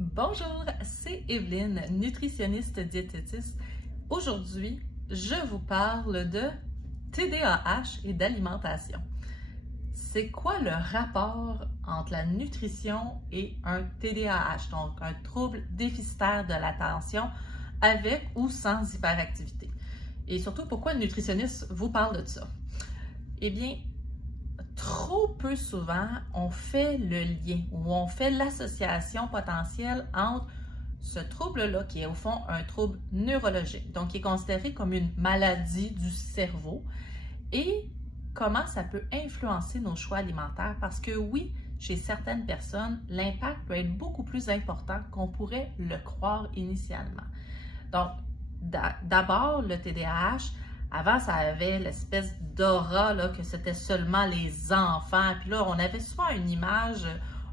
Bonjour, c'est Evelyne, nutritionniste diététiste. Aujourd'hui, je vous parle de TDAH et d'alimentation. C'est quoi le rapport entre la nutrition et un TDAH, donc un trouble déficitaire de l'attention avec ou sans hyperactivité? Et surtout, pourquoi le nutritionniste vous parle de ça? Eh bien, trop peu souvent, on fait le lien ou on fait l'association potentielle entre ce trouble-là, qui est au fond un trouble neurologique, donc qui est considéré comme une maladie du cerveau, et comment ça peut influencer nos choix alimentaires. Parce que oui, chez certaines personnes, l'impact peut être beaucoup plus important qu'on pourrait le croire initialement. Donc, d'abord, le TDAH, avant, ça avait l'espèce d'aura que c'était seulement les enfants. Puis là, on avait souvent une image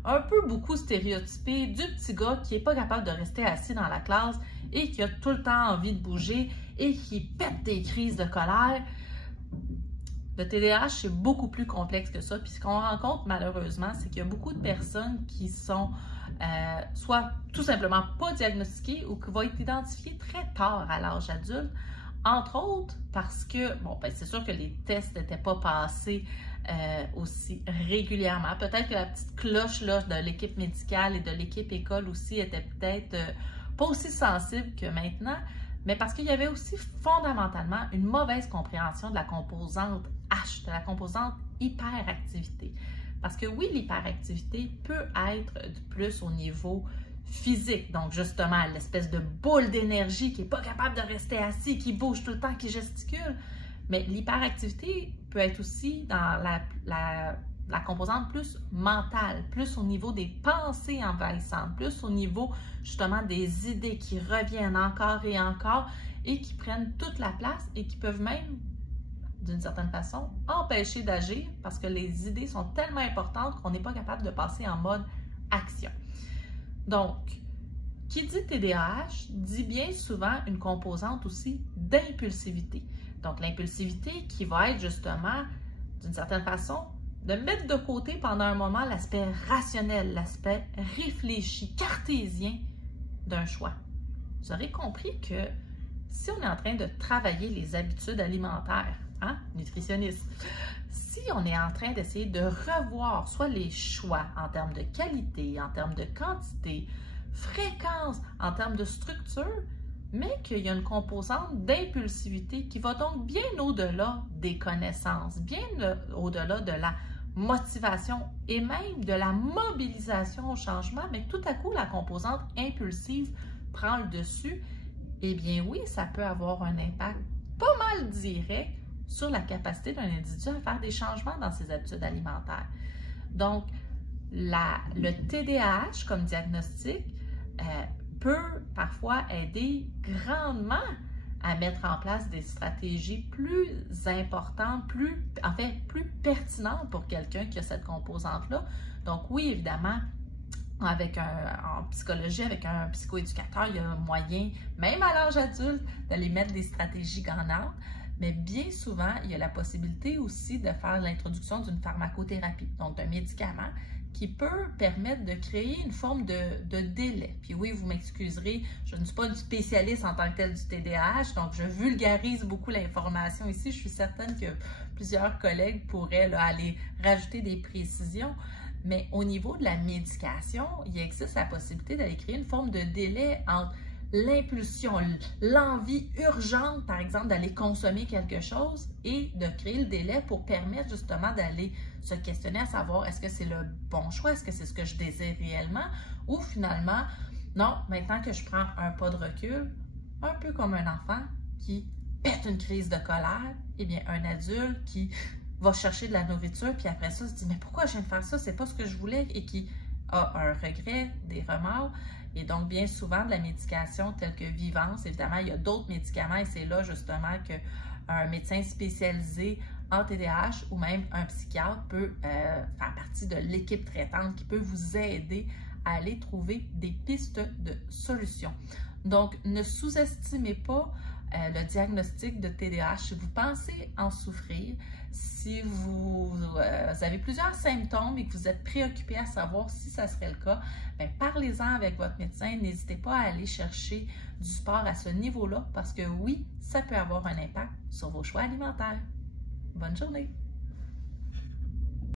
un peu beaucoup stéréotypée du petit gars qui n'est pas capable de rester assis dans la classe et qui a tout le temps envie de bouger et qui pète des crises de colère. Le TDAH, c'est beaucoup plus complexe que ça. Puis ce qu'on rencontre malheureusement, c'est qu'il y a beaucoup de personnes qui sont soit tout simplement pas diagnostiquées ou qui vont être identifiées très tard à l'âge adulte. Entre autres, parce que, bon, ben c'est sûr que les tests n'étaient pas passés aussi régulièrement. Peut-être que la petite cloche là, de l'équipe médicale et de l'équipe école aussi était peut-être pas aussi sensible que maintenant, mais parce qu'il y avait aussi fondamentalement une mauvaise compréhension de la composante H, de la composante hyperactivité. Parce que oui, l'hyperactivité peut être plus au niveau physique, donc justement l'espèce de boule d'énergie qui n'est pas capable de rester assis, qui bouge tout le temps, qui gesticule. Mais l'hyperactivité peut être aussi dans la composante plus mentale, plus au niveau des pensées envahissantes, plus au niveau justement des idées qui reviennent encore et encore et qui prennent toute la place et qui peuvent même, d'une certaine façon, empêcher d'agir parce que les idées sont tellement importantes qu'on n'est pas capable de passer en mode action. Donc, qui dit TDAH dit bien souvent une composante aussi d'impulsivité. Donc, l'impulsivité qui va être justement, d'une certaine façon, de mettre de côté pendant un moment l'aspect rationnel, l'aspect réfléchi, cartésien d'un choix. Vous aurez compris que si on est en train de travailler les habitudes alimentaires, nutritionniste, si on est en train d'essayer de revoir soit les choix en termes de qualité, en termes de quantité, fréquence, en termes de structure, mais qu'il y a une composante d'impulsivité qui va donc bien au-delà des connaissances, bien au-delà de la motivation et même de la mobilisation au changement, mais tout à coup, la composante impulsive prend le dessus, eh bien oui, ça peut avoir un impact pas mal direct sur la capacité d'un individu à faire des changements dans ses habitudes alimentaires. Donc, le TDAH comme diagnostic peut parfois aider grandement à mettre en place des stratégies plus importantes, plus pertinentes pour quelqu'un qui a cette composante-là. Donc oui, évidemment, en psychologie, avec un psychoéducateur, il y a un moyen, même à l'âge adulte, d'aller mettre des stratégies gagnantes. Mais bien souvent, il y a la possibilité aussi de faire l'introduction d'une pharmacothérapie, donc d'un médicament qui peut permettre de créer une forme de délai. Puis oui, vous m'excuserez, je ne suis pas une spécialiste en tant que telle du TDAH, donc je vulgarise beaucoup l'information ici. Je suis certaine que plusieurs collègues pourraient aller rajouter des précisions. Mais au niveau de la médication, il existe la possibilité d'aller créer une forme de délai entre l'impulsion, l'envie urgente, par exemple, d'aller consommer quelque chose et de créer le délai pour permettre justement d'aller se questionner à savoir est-ce que c'est le bon choix, est-ce que c'est ce que je désire réellement ou finalement, non, maintenant que je prends un pas de recul, un peu comme un enfant qui pète une crise de colère, eh bien un adulte qui va chercher de la nourriture puis après ça se dit mais pourquoi je viens de faire ça, c'est pas ce que je voulais et qui a un regret, des remords. Et donc, bien souvent, de la médication telle que Vivance, évidemment, il y a d'autres médicaments et c'est là justement qu'un médecin spécialisé en TDAH ou même un psychiatre peut faire partie de l'équipe traitante qui peut vous aider à aller trouver des pistes de solutions. Donc, ne sous-estimez pas le diagnostic de TDAH, si vous pensez en souffrir, si vous avez plusieurs symptômes et que vous êtes préoccupé à savoir si ça serait le cas, bien, parlez-en avec votre médecin. N'hésitez pas à aller chercher du support à ce niveau-là parce que oui, ça peut avoir un impact sur vos choix alimentaires. Bonne journée!